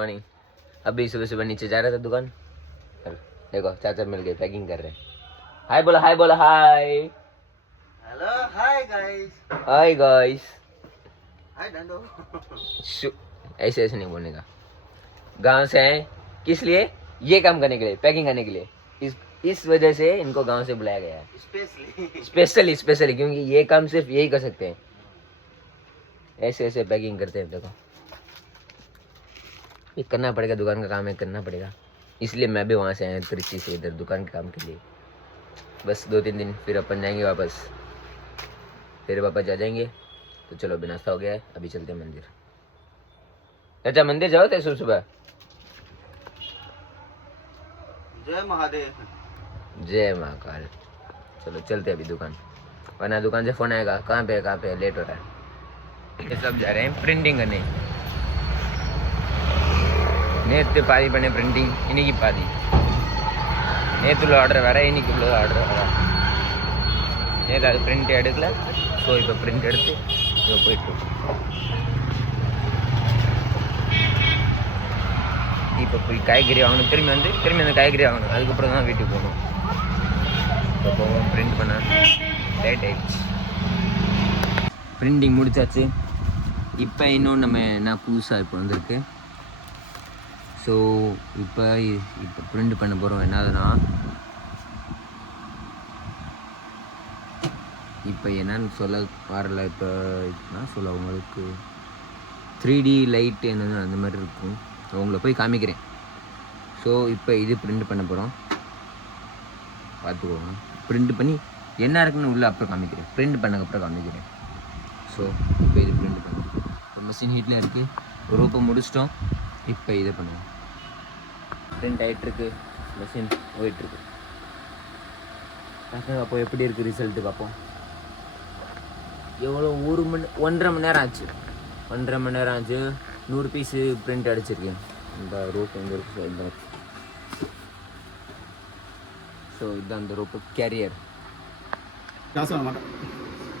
Morning. अभी सुबह सुबह नीचे जा रहा था दुकान, देखो चाचा मिल गए, पैकिंग कर रहे हैं। हाय बोला, हाय बोला, hi hello, hi guys, hi guys. Hi डंडो। ऐसे ऐसे नहीं बोलने का। गांव से आए किस लिए? ये काम करने के लिए, पैकिंग करने के लिए। इस वजह से इनको गांव से बुलाया गया है स्पेशली, क्योंकि ये काम सिर्फ यही कर सकते हैं। ऐसे ऐसे पैकिंग करते हैं। देखो ये करना पड़ेगा, दुकान का काम है, करना पड़ेगा। इसलिए मैं भी वहाँ से आया त्रिची से इधर दुकान के काम के लिए। बस 2-3 दिन फिर अपन जाएंगे वापस, फिर वापस जा जाएंगे। तो चलो अभी नाश्ता हो गया है, अभी चलते हैं मंदिर। चाचा मंदिर जाओ थे सुबह सुबह? जय महादेव। जय महाकाल। चलो चलते अभी दुकान, वरना दुकान से फोन आएगा, कहाँ पे लेट हो रहा है। ये सब जा रहे हैं प्रिंटिंग करने। नेत्ते पादी बने प्रिंटिंग इन्हीं पादी नेतुल आर्डर வேற இன்னைக்கு உள்ள ஆர்டர் வர ஏதாவது பிரிண்ட் எடுக்கல. ஸோ இப்போ பிரிண்ட் எடுத்து இப்போ போயிட்டு இப்போ போய் காய்கறி வாங்கணும். திரும்பி அந்த காய்கறி வாங்கணும். அதுக்கப்புறம் தான் வீட்டுக்கு போகணும். இப்போ போவோம், பிரிண்ட் பண்ண லேட் ஆயிடுச்சு. பிரிண்டிங் முடிச்சாச்சு. இப்போ இன்னும் நம்ம என்ன புதுசாக இப்போ வந்திருக்கு. ஸோ இப்போ பிரிண்ட் பண்ண போகிறோம். என்னதுன்னா இப்போ என்னன்னு சொல்ல வரல. இப்போ என்ன சொல்ல உங்களுக்கு 3D லைட் என்னது அந்த மாதிரி இருக்கும். உங்களை போய் காமிக்கிறேன். ஸோ இப்போ இது பிரிண்ட் பண்ண போகிறோம், பார்த்துக்கோங்க. பிரிண்ட் பண்ணி என்ன இருக்குன்னு உள்ளே அப்புறம் காமிக்கிறேன், பிரிண்ட் பண்ணக்கப்புறம் காமிக்கிறேன். ஸோ இப்போ இது பிரிண்ட் பண்ணுவோம். இப்போ மிஷின் ஹீட்டில் இருக்குது. ஒரு ரோப்பை முடிச்சிட்டோம். இப்போ இதை பண்ணுவோம். பிரிண்ட் ஆகிட்டுருக்கு, மிஷின் போயிட்டுருக்கு. அப்போ எப்படி இருக்குது ரிசல்ட்டு பார்ப்போம். எவ்வளோ 1.5 மணி நேரம் ஆச்சு. 1.5 மணி நேரம் ஆச்சு. 100 பீஸு பிரிண்ட் அடிச்சிருக்கேன். இந்த ரோப் எங்கே இருக்குது? இந்த ஸோ இதுதான் அந்த ரோப்பு கேரியர்.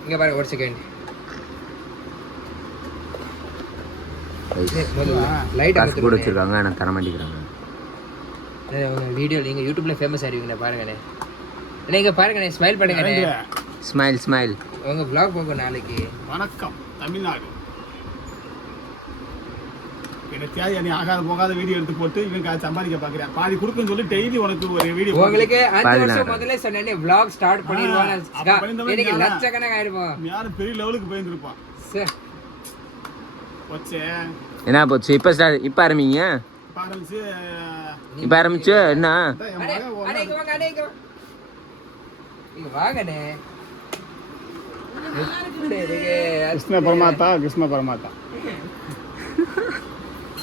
இங்கே பாருங்க, ஒரு செகண்ட். லைட் கூட வச்சுருக்காங்க, ஆனால் தர மாட்டேங்கிறாங்க. வீடியோ நீங்கள் யூடியூப்ல ஃபேமஸ் ஆகிடுவீங்கண்ணே. பாருங்கண்ணே, நீங்கள் பாருங்கண்ணே, ஸ்மைல் பண்ணுங்கண்ணே. ஸ்மைல் உங்கள் vlog போகும் நாளைக்கு. வணக்கம் தமிழ்நாடு. எனக்கு நீ ஆகாத போகாத வீடியோ எடுத்து போட்டு இவங்க சம்பாதிக்க பார்க்குறேன். பாதி கொடுக்குன்னு சொல்லி டெய்லி உனக்கு ஒரு வீடியோ. உங்களுக்கு 5 வருஷம் முதல்ல சொன்னேனே vlog ஸ்டார்ட் பண்ணிடுவாங்க. எனக்கு லட்சக்கணக்காக ஆயிடுவோம். யாரும் பெரிய லெவலுக்கு போயிருந்துருப்பான். சார் போச்சே என்ன போச்சு? இப்போ ஆரம்பிங்க. இப்போ ஆரம்பிச்சு என்ன? வாங்கண்ணே. கிருஷ்ண பரமாத்தா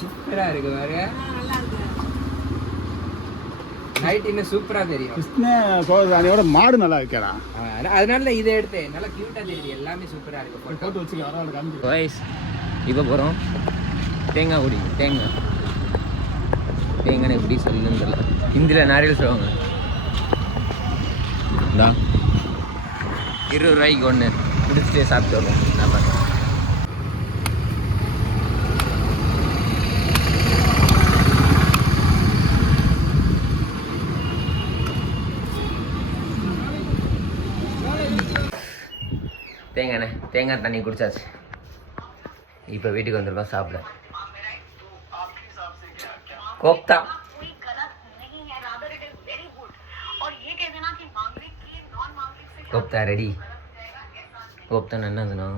சூப்பரா இருக்கு பாருங்க. நைட் இன்னும் சூப்பரா தெரியும். கிருஷ்ண சோழராணியோட மாடு நல்லா இருக்கேடா. அதனால இதை எடுத்தேன். நல்லா கியூட்டா தெரியுது. எல்லாமே சூப்பரா இருக்கு. போட்டு வச்சுக்க வரவங்க காமிச்சு. வாய்ஸ் இப்போ போகிறோம். தேங்காய் குடிங்க. தேங்காய் எப்படி சொல்லுன்னு தெரியல. ஹிந்தியில் நாரியல் சொல்லுவாங்க. இந்தா 20 ரூபாய்க்கு ஒன்று குடிச்சிட்டே சாப்பிட்டு வருவோம். நான் பார்த்தேன். தேங்காய் தண்ணி குடிச்சாச்சு. இப்போ வீட்டுக்கு வந்துருக்கோம் சாப்பிட. கோப்தா கோப்தா ரெடி. கோப்தான் என்னதுண்ணா?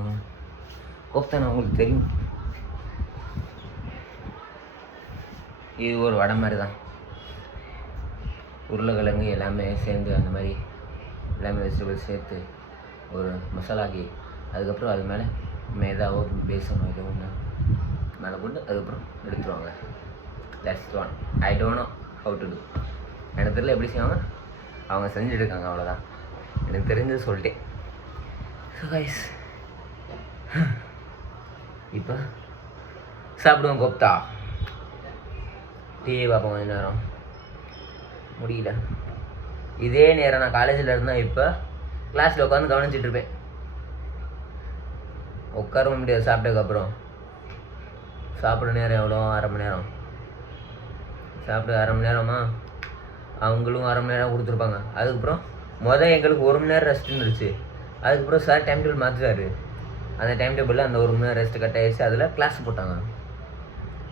கோப்தாண்ணா உங்களுக்கு தெரியும், இது ஒரு வடை மாதிரி தான். உருளைக்கிழங்கு எல்லாமே சேர்ந்து அந்த மாதிரி எல்லாமே வெஜிடபிள்ஸ் சேர்த்து ஒரு மசாலாக்கி, அதுக்கப்புறம் அது மேலே மேதாவோ பேசனோ இது ஒன்று மேலே போட்டு அதுக்கப்புறம் எடுத்துருவாங்க. That's one. I don't know how to do. எனக்கு தெரியல எப்படி செய்வாங்க, அவங்க செஞ்சுட்டு இருக்காங்க, அவ்வளோதான். எனக்கு தெரிஞ்சது சொல்லிட்டேன். ஸோ கைஸ் இப்போ சாப்பிடுவோம் கோப்தா. டிவி பார்ப்போம் கொஞ்ச நேரம். முடியல. இதே நேரம் நான் காலேஜில் இருந்தால் இப்போ கிளாஸில் உட்காந்து கவனிச்சிட்ருப்பேன். உட்காரவும் முடியாது சாப்பிட்டதுக்கப்புறம். சாப்பிட்ற நேரம் எவ்வளோ? 1/2 மணி நேரம். சாப்பிட்டு அரை மணி நேரமா அவங்களும் அரை மணி நேரம் கொடுத்துருப்பாங்க. அதுக்கப்புறம் எங்களுக்கு 1 மணி நேரம் ரெஸ்ட் இருந்துச்சு. அதுக்கப்புறம் சார் டைம் டேபிள் மாற்றிட்டாரு. அந்த டைம் டேபிளில் அந்த 1 மணி நேரம் ரெஸ்ட்டு கட் ஆகிடுச்சு. அதில் கிளாஸ் போட்டாங்க.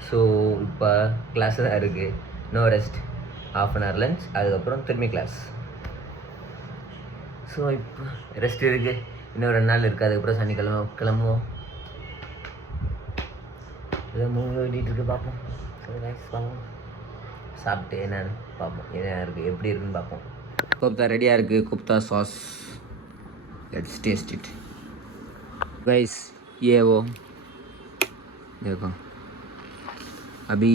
ஸோ இப்போ கிளாஸ் தான் இருக்குது. No rest, ½ an hour lunch, அதுக்கப்புறம் திரும்பி கிளாஸ். ஸோ இப்போ ரெஸ்ட் இருக்குது, இன்னும் 2 நாள் இருக்குது. அதுக்கப்புறம் சனிக்கிழமை கிளம்புவோம். இதை மூவி ஓடிட்டு இருக்கு, பார்ப்போம். சரி ரைஸ் பார்ப்போம், சாப்பிட்டு என்னன்னு பார்ப்போம், என்ன இருக்குது எப்படி இருக்குன்னு பார்ப்போம். कोफ्ता रेडिया இருக்குது, kofta sauce, let's taste it guys. ये वो देखो अभी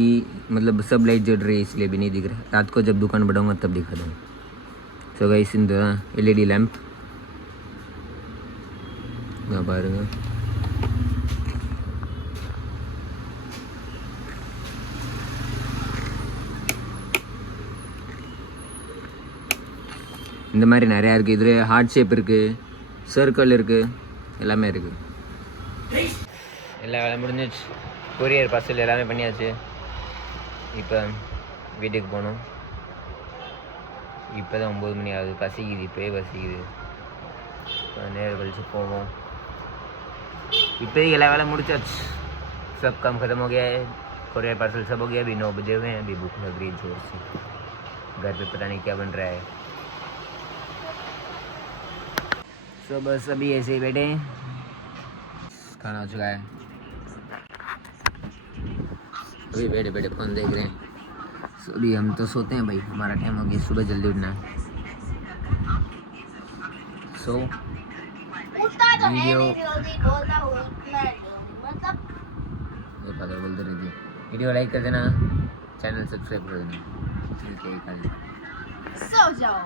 मतलब सब लाइट जल रही है इसलिए भी नहीं दिख रहा. रात को जब दुकान बढ़ाऊंगा तब दिखा दूँगा. सो गाइस இந்த LED lamp நான் பாருங்க. இந்த மாதிரி நிறையா இருக்குது. இதில் ஹார்ட் ஷேப் இருக்குது, சர்க்கிள் இருக்குது, எல்லாமே இருக்குது. எல்லா வேலை முடிஞ்சிச்சு. கொரியர் பார்சல் எல்லாமே பண்ணியாச்சு. இப்போ வீட்டுக்கு போகணும். இப்போ தான் 9 மணி ஆகுது. பசிக்குது, இப்போயே பசிக்குது. நேரம் கழிச்சு போவோம். இப்போயே எல்லா வேலை முடிச்சாச்சு. सब काम खत्म हो गया है. कोरियर पार्सल सब हो गया. अभी 9 बजे हुए हैं. अभी भूख लग रही है जोर से. घर पे पता नहीं क्या बन रहा है. सो बस अभी ऐसे ही बैठे हैं. खाना हो चुका है. अभी बैठे बैठे फोन देख रहे हैं. सो अभी हम तो सोते हैं भाई, हमारा टाइम हो गया सुबह जल्दी उठना. सो वीडियो बोलते रहती है. वीडियो लाइक कर देना, चैनल सब्सक्राइब कर देना. ठीक है, सो जाओ.